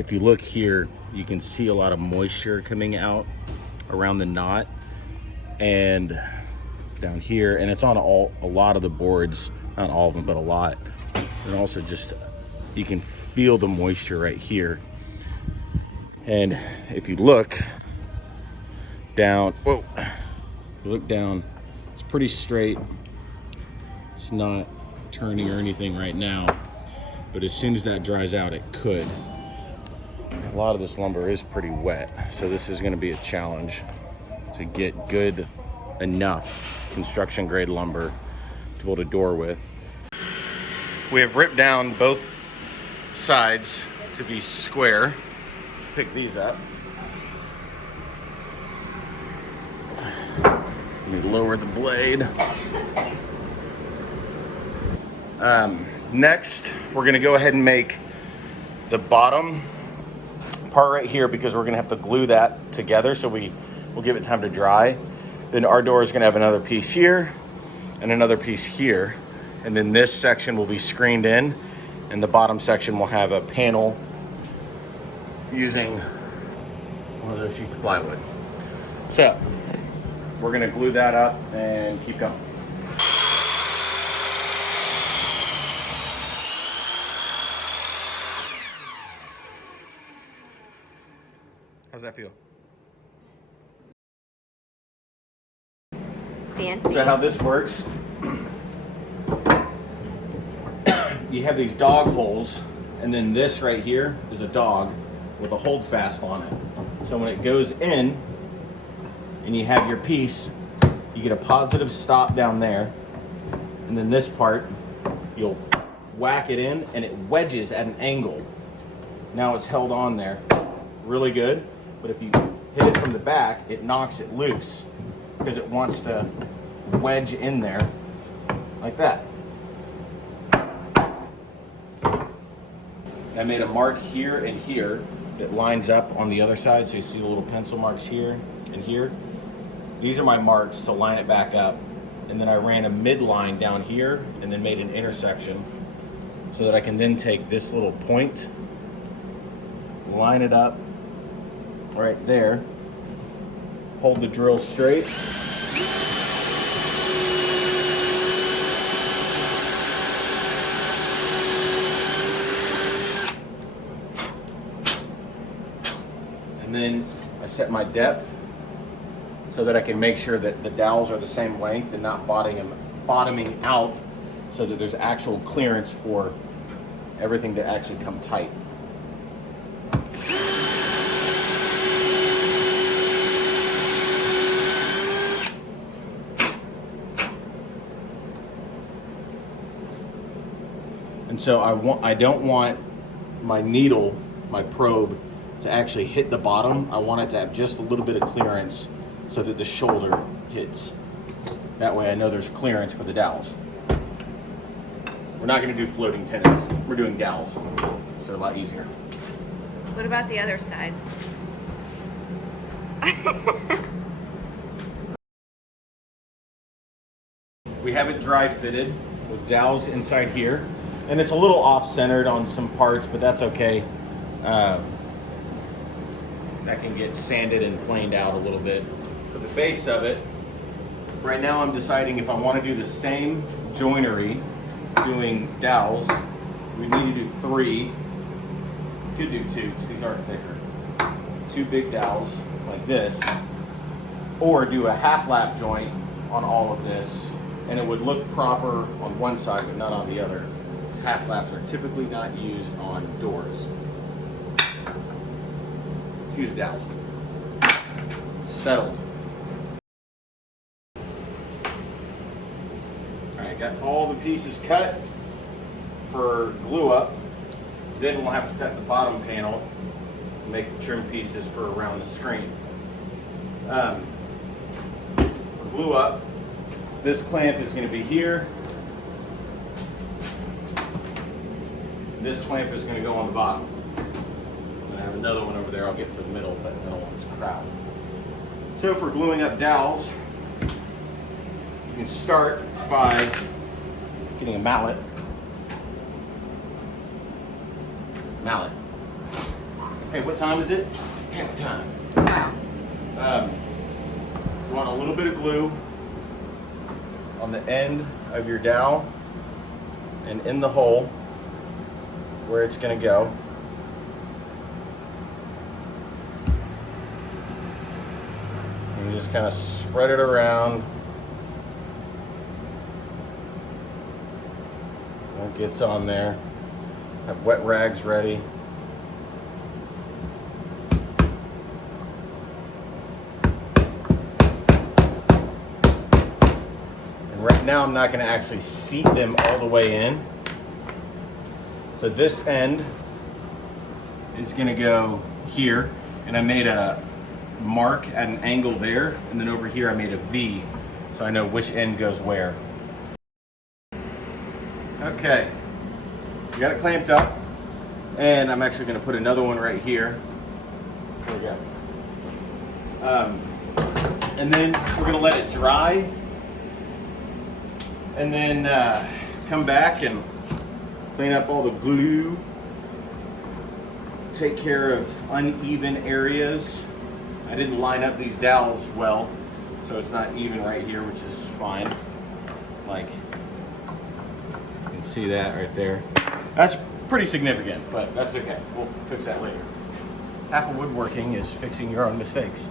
if you look here, you can see a lot of moisture coming out around the knot and down here, and it's on a lot of the boards, not all of them, but a lot. And also just, you can feel the moisture right here. And if you look down, whoa, you look down, it's pretty straight. It's not turning or anything right now, but as soon as that dries out, it could. A lot of this lumber is pretty wet, so this is going to be a challenge to get good enough construction grade lumber to build a door with. We have ripped down both sides to be square. Let's pick these up. Let me lower the blade. Next, we're gonna go ahead and make the bottom part right here, because we're gonna have to glue that together, so we'll give it time to dry. Then our door is gonna have another piece here and another piece here. And then this section will be screened in, and the bottom section will have a panel using one of those sheets of plywood. So we're gonna glue that up and keep going. How's that feel? Fancy. So how this works, you have these dog holes, and then this right here is a dog with a holdfast on it. So when it goes in and you have your piece, you get a positive stop down there, and then this part, you'll whack it in and it wedges at an angle. Now it's held on there really good, but if you hit it from the back, it knocks it loose because it wants to wedge in there like that. I made a mark here and here that lines up on the other side, so you see the little pencil marks here and here. These are my marks to line it back up, and then I ran a midline down here and then made an intersection so that I can then take this little point, line it up right there, hold the drill straight, and then I set my depth so that I can make sure that the dowels are the same length and not bottoming out, so that there's actual clearance for everything to actually come tight. And so I don't want my needle, my probe, to actually hit the bottom. I want it to have just a little bit of clearance so that the shoulder hits. That way I know there's clearance for the dowels. We're not going to do floating tenons. We're doing dowels, so a lot easier. What about the other side? We have it dry fitted with dowels inside here, and it's a little off-centered on some parts, but that's okay. That can get sanded and planed out a little bit. For the base of it, right now I'm deciding if I want to do the same joinery doing dowels. We need to do 3. Could do 2 because these are thicker. 2 big dowels like this, or do a half lap joint on all of this, and it would look proper on one side but not on the other. Half laps are typically not used on doors. Let's use dowels. Settled. Alright, got all the pieces cut for glue up. Then we'll have to cut the bottom panel and make the trim pieces for around the screen. For glue up, this clamp is going to be here. This clamp is going to go on the bottom. And I have another one over there I'll get for the middle, but I don't want it to crowd. So for gluing up dowels, you can start by getting a mallet. Hey, what time is it? Hammer time. Wow. You want a little bit of glue on the end of your dowel and in the hole where it's going to go. And you just kind of spread it around. And it gets on there. Have wet rags ready. Right now I'm not going to actually seat them all the way in. So this end is going to go here, and I made a mark at an angle there, and then over here I made a V so I know which end goes where. Okay, we got it clamped up, and I'm actually going to put another one right here. There we go. And then we're going to let it dry. And then come back and clean up all the glue, take care of uneven areas. I didn't line up these dowels well, so it's not even right here, which is fine. Like, you can see that right there. That's pretty significant, but that's okay. We'll fix that later. Half of woodworking is fixing your own mistakes.